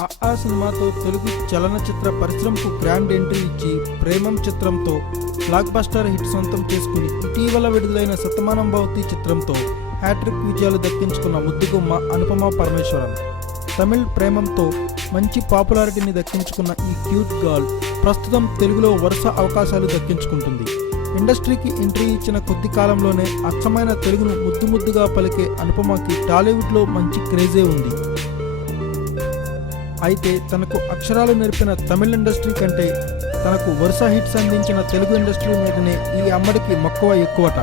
ఆ సినిమాతో తెలుగు చలనచిత్ర పరిశ్రమకు గ్రాండ్ ఎంట్రీ ఇచ్చి ప్రేమం చిత్రంతో బ్లాక్ బస్టర్ హిట్ సొంతం చేసుకుని ఇటీవల విడుదలైన శతమానం భవతి చిత్రంతో హ్యాట్రిక్ విజయాలు దక్కించుకున్న ముద్దుగుమ్మ అనుపమ పరమేశ్వరన్. తమిళ్ ప్రేమంతో మంచి పాపులారిటీని దక్కించుకున్న ఈ క్యూట్ గర్ల్ ప్రస్తుతం తెలుగులో వరుస అవకాశాలు దక్కించుకుంటుంది. ఇండస్ట్రీకి ఎంట్రీ ఇచ్చిన కొద్ది కాలంలోనే అచ్చమైన తెలుగును ముద్దుగా పలికే అనుపమకి టాలీవుడ్లో మంచి క్రేజే ఉంది. అయితే తనకు అక్షరాలు నేర్పిన తమిళ ఇండస్ట్రీ కంటే తనకు వరుస హిట్స్ అందించిన తెలుగు ఇండస్ట్రీ మీదనే ఈ అమ్మడికి మక్కువ ఎక్కువట.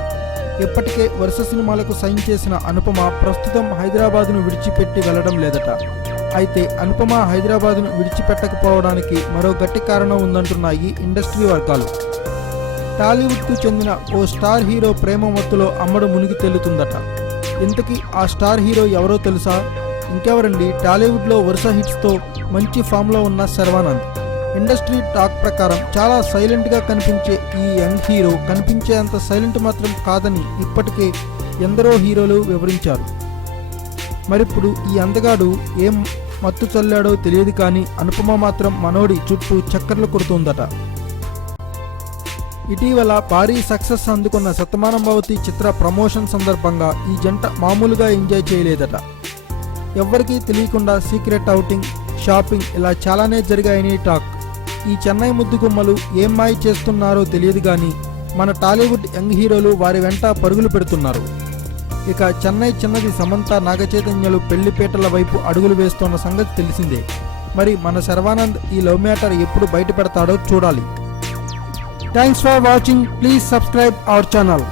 ఇప్పటికే వరుస సినిమాలకు సైన్ చేసిన అనుపమ ప్రస్తుతం హైదరాబాదును విడిచిపెట్టి వెళ్లడం లేదట. అయితే అనుపమ హైదరాబాదును విడిచిపెట్టకపోవడానికి మరో గట్టి కారణం ఉందంటున్నాయి ఇండస్ట్రీ వర్గాలు. టాలీవుడ్కు చెందిన ఓ స్టార్ హీరో ప్రేమ మత్తులో అమ్మడు మునిగి తేలుతుందట. ఇంతకీ ఆ స్టార్ హీరో ఎవరో తెలుసా? ఇంకెవరండి, టాలీవుడ్లో వరుస హిట్స్తో మంచి ఫామ్లో ఉన్న శర్వానంద్. ఇండస్ట్రీ టాక్ ప్రకారం చాలా సైలెంట్గా కనిపించే ఈ యంగ్ హీరో కనిపించే అంత సైలెంట్ మాత్రం కాదని ఇప్పటికే ఎందరో హీరోలు వివరించారు. మరిప్పుడు ఈ అందగాడు ఏం మత్తు చల్లాడో తెలియదు కానీ అనుపమ మాత్రం మనోడి చుట్టూ చక్కర్లు కొడుతుందట. ఇటీవల భారీ సక్సెస్ అందుకున్న శతమానం భవతి చిత్ర ప్రమోషన్ సందర్భంగా ఈ జంట మామూలుగా ఎంజాయ్ చేయలేదట. ఎవ్వరికీ తెలియకుండా సీక్రెట్ అవుటింగ్, షాపింగ్ ఇలా చాలానే జరిగాయని టాక్. ఈ చెన్నై ముద్దుగుమ్మలు ఏం మాయ చేస్తున్నారో తెలియదు కానీ మన టాలీవుడ్ యంగ్ హీరోలు వారి వెంట పరుగులు పెడుతున్నారు. ఇక చెన్నై చిన్నది సమంత, నాగచైతన్యలు పెళ్లిపేటల వైపు అడుగులు వేస్తున్న సంగతి తెలిసిందే. మరి మన శర్వానంద్ ఈ లవ్ మ్యాటర్ ఎప్పుడు బయట పెడతాడో చూడాలి. Thanks for watching. Please subscribe our channel.